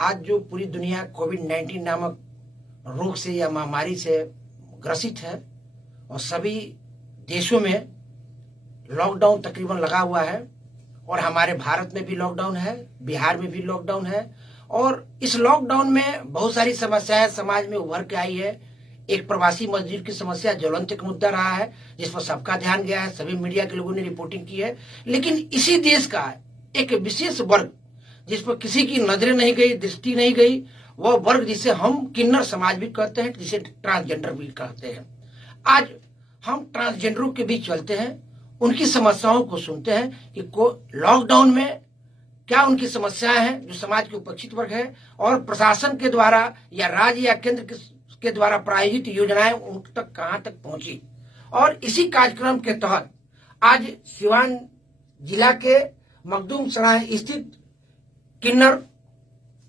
आज जो पूरी दुनिया कोविड-19 नामक रोग से या महामारी से ग्रसित है और सभी देशों में लॉकडाउन तकरीबन लगा हुआ है और हमारे भारत में भी लॉकडाउन है, बिहार में भी लॉकडाउन है और इस लॉकडाउन में बहुत सारी समस्याएं समाज में उभर के आई है। एक प्रवासी मजदूर की समस्या ज्वलंत एक मुद्दा रहा है जिस पर सबका ध्यान गया है, सभी मीडिया के लोगों ने रिपोर्टिंग की है। लेकिन इसी देश का एक विशेष वर्ग जिस पर किसी की नजरें नहीं गई, दृष्टि नहीं गई, वह वर्ग जिसे हम किन्नर समाज भी कहते हैं, जिसे ट्रांसजेंडर भी कहते हैं। आज हम ट्रांसजेंडरों के बीच चलते हैं, उनकी समस्याओं को सुनते हैं कि लॉकडाउन में क्या उनकी समस्याएं हैं जो समाज के उपेक्षित वर्ग है और प्रशासन के द्वारा या राज्य या केंद्र के द्वारा प्रायोजित योजनाएं उन तक कहां तक पहुंची। और इसी कार्यक्रम के तहत आज सिवान जिला के मखदूम सराय स्थित किन्नर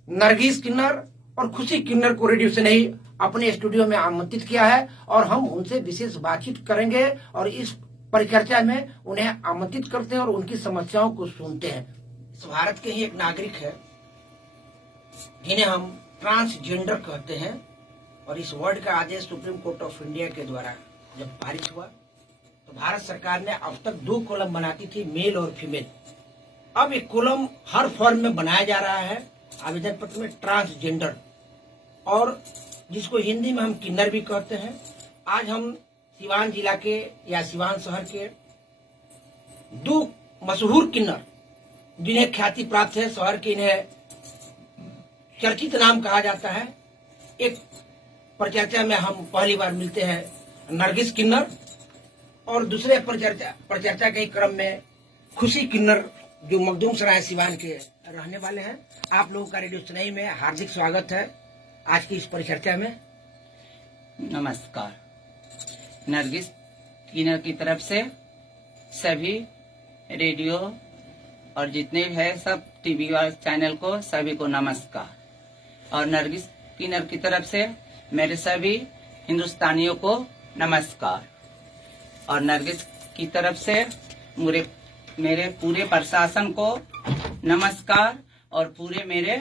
नरगिस किन्नर और खुशी किन्नर को रेडियो से नहीं अपने स्टूडियो में आमंत्रित किया है और हम उनसे विशेष बातचीत करेंगे और इस परिचर्चा में उन्हें आमंत्रित करते हैं और उनकी समस्याओं को सुनते हैं। इस भारत के ही एक नागरिक है जिन्हें हम ट्रांसजेंडर कहते हैं और इस वर्ड का आदेश सुप्रीम कोर्ट ऑफ इंडिया के द्वारा जब पारित हुआ तो भारत सरकार ने अब तक 2 कॉलम बनाती थी, मेल और फीमेल। अब एक कॉलम हर फॉर्म में बनाया जा रहा है आवेदन पत्र में ट्रांसजेंडर, और जिसको हिंदी में हम किन्नर भी कहते हैं। आज हम सिवान जिला के या सिवान शहर के 2 मशहूर किन्नर जिन्हें ख्याति प्राप्त है, शहर के इन्हें चर्चित नाम कहा जाता है। एक परिचर्चा में हम पहली बार मिलते हैं नरगिस किन्नर और दूसरे परिचर्चा के क्रम में खुशी किन्नर जो मखदूम सराय सिवान के रहने वाले हैं। आप लोगों का रेडियो सुनाई में हार्दिक स्वागत है आज की इस परिचर्चा में। नमस्कार। नरगिस किन्नर की तरफ से सभी रेडियो और जितने भी है सब टीवी वाले चैनल को सभी को नमस्कार। और नरगिस किन्नर की तरफ से मेरे सभी हिंदुस्तानियों को नमस्कार। और नरगिस की तरफ से मेरे पूरे प्रशासन को नमस्कार और पूरे मेरे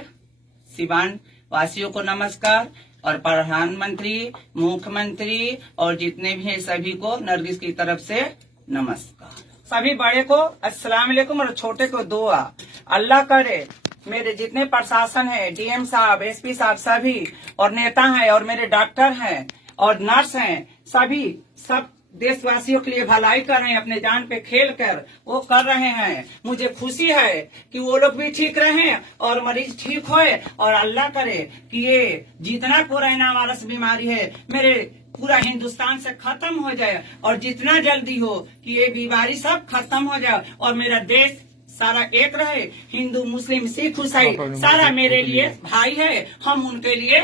सिवान वासियों को नमस्कार और प्रधानमंत्री, मुख्यमंत्री और जितने भी हैं सभी को नरगिस की तरफ से नमस्कार। सभी बड़े को अस्सलाम वालेकुम और छोटे को दुआ। अल्लाह करे मेरे जितने प्रशासन है, डीएम साहब, एसपी साहब सभी और नेता हैं और मेरे डॉक्टर हैं और नर्स हैं, सभी सब देशवासियों के लिए भलाई कर रहे हैं, अपने जान पे खेल कर वो कर रहे हैं। मुझे खुशी है कि वो लोग भी ठीक रहे और मरीज ठीक होए और अल्लाह करे कि ये जितना कोरोना वायरस बीमारी है मेरे पूरा हिंदुस्तान से खत्म हो जाए और जितना जल्दी हो कि ये बीमारी सब खत्म हो जाए और मेरा देश सारा एक रहे। हिंदू, मुस्लिम, सिख, ईसाई सारा मेरे लिए भाई है, हम उनके लिए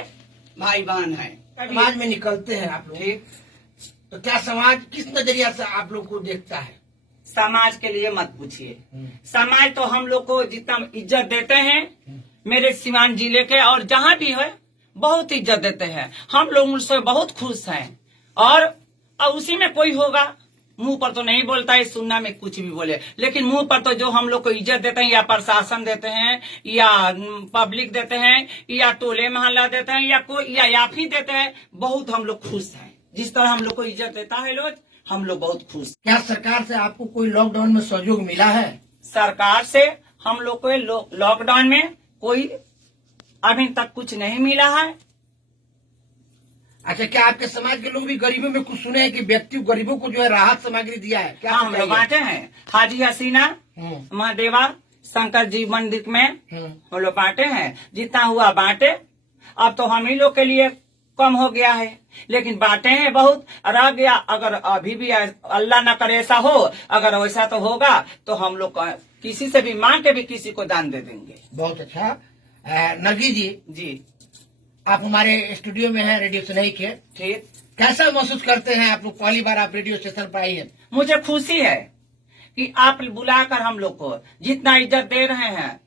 भाई बहन है। समाज में निकलते हैं आप लोग, ठीक, तो क्या समाज किस नजरिया से आप लोग को देखता है? समाज के लिए मत पूछिए। समाज तो हम लोग को जितना इज्जत देते हैं मेरे सिवान जिले के और जहाँ भी है बहुत इज्जत देते हैं। हम लोग उनसे बहुत खुश हैं और उसी में कोई होगा मुंह पर तो नहीं बोलता है, सुनना में कुछ भी बोले, लेकिन मुंह पर तो जो हम लोग को इज्जत देते हैं या प्रशासन देते हैं या पब्लिक देते हैं या टोले मोहल्ला देते हैं या कोई या याफी देते हैं, बहुत हम लोग खुश हैं। जिस तरह हम लोग को इज्जत देता है लोग, हम लोग बहुत खुश। क्या सरकार से आपको कोई लॉकडाउन में सहयोग मिला है? सरकार से हम लोग को लॉकडाउन में कोई अभी तक कुछ नहीं मिला है। अच्छा, क्या आपके समाज के लोग भी गरीबों में कुछ सुने हैं कि व्यक्ति गरीबों को जो है राहत सामग्री दिया है? क्या हम लोग बांटे हैं हाजी हसीना महादेवा शंकर जी मंदिर में हम लोग बांटे हैं। जितना हुआ बांटे, अब तो हम ही लोग के लिए कम हो गया है, लेकिन बांटे हैं बहुत रह गया। अगर अभी भी अल्लाह न करे ऐसा हो, अगर वैसा तो होगा तो हम लोग किसी से भी मांग के भी किसी को दान दे देंगे। बहुत अच्छा। नरगिस जी आप हमारे स्टूडियो में हैं रेडियो सुनाई के, ठीक। कैसा महसूस करते हैं आप लोग? पहली बार आप रेडियो स्टेशन पर आई है। मुझे खुशी है कि आप बुलाकर हम लोग को जितना इज्जत दे रहे हैं,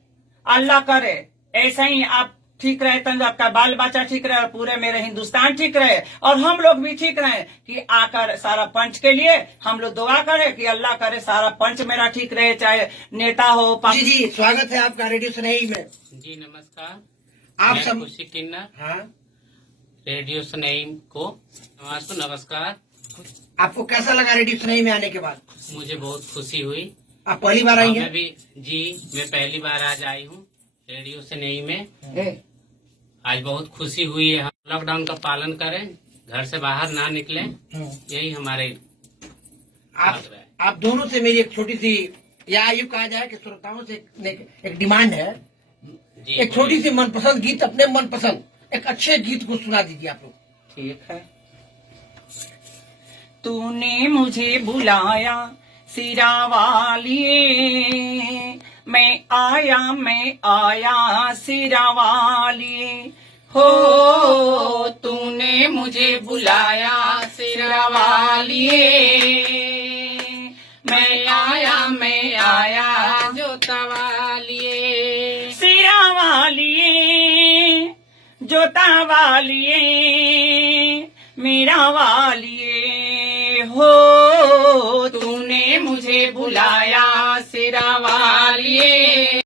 अल्लाह करे ऐसा ही आप ठीक रहे, तो आपका बाल बच्चा ठीक रहे और पूरे मेरे हिंदुस्तान ठीक रहे और हम लोग भी ठीक रहे कि आकर सारा पंच के लिए हम लोग दुआ करें कि अल्लाह करे सारा पंच मेरा ठीक रहे, चाहे नेता हो। जी स्वागत है आपका रेडियो सुनाई में। जी नमस्कार। आप मैं सब खुशी किन्नर हाँ, रेडियो सुनई को नमस्कार। आपको कैसा लगा रेडियो सुनई में आने के बाद? मुझे बहुत खुशी हुई। आप पहली बार आई मैं हैं? भी मैं पहली बार आज आई हूँ रेडियो सुनई में। आज बहुत खुशी हुई है। हम लॉकडाउन का पालन करें, घर से बाहर ना निकलें, यही हमारे आप दोनों से मेरी एक छोटी सी, या यूँ कहा जाए कि श्रोताओं से एक डिमांड है, एक छोटी सी मनपसंद गीत, अपने मनपसंद एक अच्छे गीत को सुना दीजिए आप लोग। ठीक है। तूने मुझे बुलाया सिरा वालिए, मैं आया सिरा वालिए। हो तूने मुझे बुलाया सिरा वालिए, मैं आया जोता वालिए। सिरा वालिए जोता वालिए मेरा वालिए, हो तूने मुझे बुलाया सिरा वालिए।